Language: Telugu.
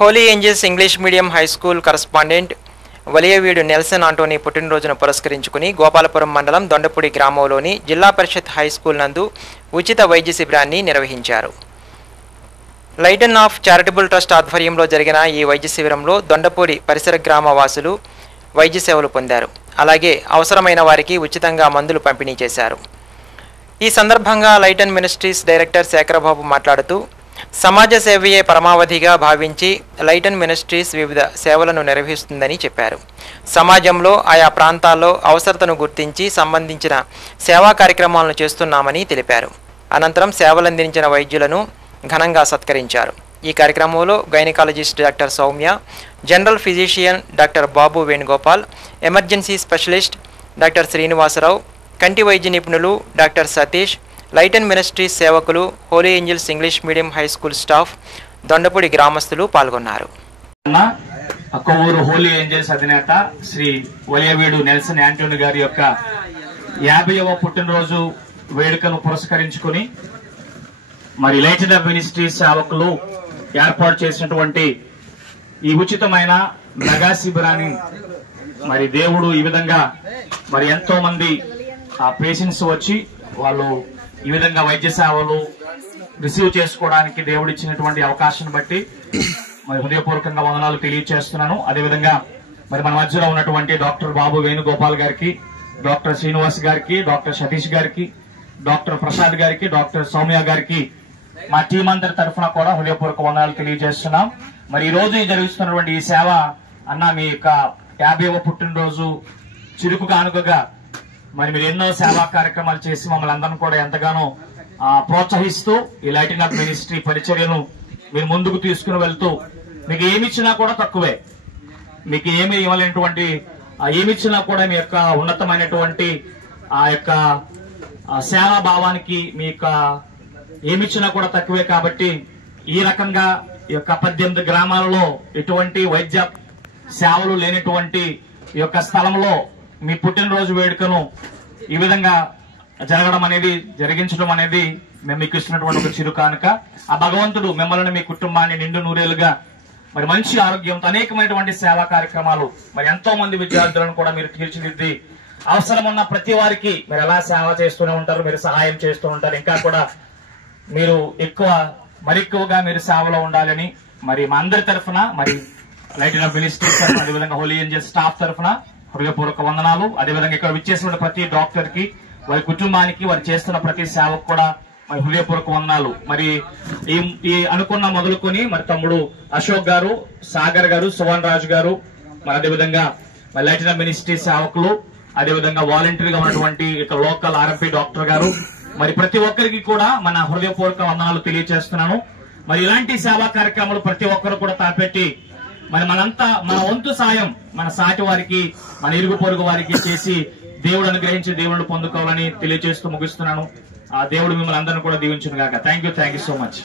Holi angels English medium high school correspondent Valiyaveedu Nelson Antony పుట్టినరోజును పురస్కరించుకుని గోపాలపురం మండలం దొండపూడి గ్రామంలోని జిల్లా పరిషత్ హై స్కూల్ నందు ఉచిత వైద్య శిబిరాన్ని నిర్వహించారు. లైటన్ ఆఫ్ చారిటబుల్ ట్రస్ట్ ఆధ్వర్యంలో జరిగిన ఈ వైద్య శిబిరంలో దొండపూడి పరిసర గ్రామ వాసులు వైద్య సేవలు పొందారు. అలాగే అవసరమైన వారికి ఉచితంగా మందులు పంపిణీ చేశారు. ఈ సందర్భంగా లైటన్ మినిస్ట్రీస్ డైరెక్టర్ శేఖరబాబు మాట్లాడుతూ సమాజ సేవయే పరమావధిగా భావించి లైటన్ మినిస్ట్రీస్ వివిధ సేవలను నిర్వహిస్తుందని చెప్పారు. సమాజంలో ఆయా ప్రాంతాల్లో అవసరతను గుర్తించి సంబంధించిన సేవా కార్యక్రమాలను చేస్తున్నామని తెలిపారు. అనంతరం సేవలందించిన వైద్యులను ఘనంగా సత్కరించారు. ఈ కార్యక్రమంలో gynaecologist doctor Soumya, general physician doctor Babu Venugopal, emergency specialist doctor Srinivasarao, కంటి వైద్య నిపుణులు డాక్టర్ సతీష్, లైటన్ మినిస్ట్రీస్ సేవకులు, holy angels English medium high school staff, Dondapudi గ్రామస్తులు పాల్గొన్నారు. కొవ్వూరు హోలీ ఏంజల్స్ అధినేత శ్రీ వలియవీడు నెల్సన్ ఆంటోనీ గారి యొక్క 50వ పుట్టినరోజు వేడుకను పురస్కరించుకుని మరి లైటన్ మినిస్ట్రీస్ సేవకులు ఏర్పాటు చేసినటువంటి ఈ ఉచితమైన మెగా శిబిరాన్ని మరి దేవుడు ఈ విధంగా మరి ఎంతో మంది పేషెంట్స్ వచ్చి వాళ్ళు ఈ విధంగా వైద్య సేవలు రిసీవ్ చేసుకోవడానికి దేవుడు ఇచ్చినటువంటి అవకాశాన్ని బట్టి మరి హృదయపూర్వకంగా వందనాలు తెలియజేస్తున్నాను. అదేవిధంగా మరి మన మధ్యలో ఉన్నటువంటి డాక్టర్ బాబు వేణుగోపాల్ గారికి, డాక్టర్ శ్రీనివాస్ గారికి, డాక్టర్ సతీష్ గారికి, డాక్టర్ ప్రసాద్ గారికి, డాక్టర్ సౌమ్య గారికి మా టీం అందరి తరఫున కూడా హృదయపూర్వక వందనాలు తెలియజేస్తున్నాం. మరి ఈ రోజు జరుగుతున్నటువంటి ఈ సేవ అన్న మీ యొక్క 50వ పుట్టినరోజు చిరుకు కానుకగా మరి మీరు ఎన్నో సేవా కార్యక్రమాలు చేసి మమ్మల్ని అందరం కూడా ఎంతగానో ప్రోత్సహిస్తూ ఈ లైటన్ ఆఫ్ మినిస్ట్రీ పరిచర్యను మీరు ముందుకు తీసుకుని వెళ్తూ మీకు ఏమిచ్చినా కూడా తక్కువే, మీకు ఏమి ఇవ్వలేనటువంటి ఏమిచ్చినా కూడా మీ యొక్క ఉన్నతమైనటువంటి ఆ యొక్క సేవా భావానికి మీ యొక్క ఏమిచ్చినా కూడా తక్కువే. కాబట్టి ఈ రకంగా ఈ యొక్క 18 గ్రామాలలో ఎటువంటి వైద్య సేవలు లేనటువంటి ఈ యొక్క స్థలంలో మీ పుట్టినరోజు వేడుకను ఈ విధంగా జరిగించడం అనేది మేము మీకు ఇస్తున్నటువంటి ఒక చిరు కానుక. ఆ భగవంతుడు మిమ్మల్ని మీ కుటుంబాన్ని నిండు నూరేలుగా మరి మంచి ఆరోగ్యంతో అనేకమైనటువంటి సేవా కార్యక్రమాలు మరి ఎంతో మంది విద్యార్థులను కూడా మీరు తీర్చిదిద్ది అవసరం ఉన్న ప్రతి వారికి మీరు ఎలా సేవ చేస్తూనే ఉంటారు, మీరు సహాయం చేస్తూ ఉంటారు. ఇంకా కూడా మీరు మరెక్కువగా మీరు సేవలో ఉండాలని మరి మా అందరి తరఫున మరి లైటన్ ఆఫ్ మినిస్ట్రీస్ తరఫున అదేవిధంగా హోలీ ఏంజల్స్ స్టాఫ్ తరఫున హృదయపూర్వక వందనాలు. అదేవిధంగా ఇక్కడ విచ్చేసిన ప్రతి డాక్టర్ కి, వారి కుటుంబానికి, వారు చేస్తున్న ప్రతి సేవకు కూడా మరి హృదయపూర్వక వందనాలు. మరి ఈ అనుకున్న మొదలుకొని మరి తమ్ముడు అశోక్ గారు, సాగర్ గారు, సువన్ రాజు గారు, మరి అదేవిధంగా మరి లైటన్ ఆఫ్ మినిస్ట్రీ సేవకులు, అదేవిధంగా వాలంటీర్గా ఉన్నటువంటి ఇక్కడ లోకల్ ఆర్ఎంపీ డాక్టర్ గారు, మరి ప్రతి ఒక్కరికి కూడా మన హృదయపూర్వక వందనాలు తెలియజేస్తున్నాను. మరి ఇలాంటి సేవా కార్యక్రమాలు ప్రతి ఒక్కరు కూడా తాపెట్టి మరి మన వంతు సాయం మన సాటి వారికి, మన ఇరుగు పొరుగు వారికి చేసి దేవుడు అనుగ్రహించి దేవుడిని పొందుకోవాలని తెలియజేస్తూ ముగిస్తున్నాను. ఆ దేవుడు మిమ్మల్ని అందరినీ కూడా దీవించును గాక. Thank you so much.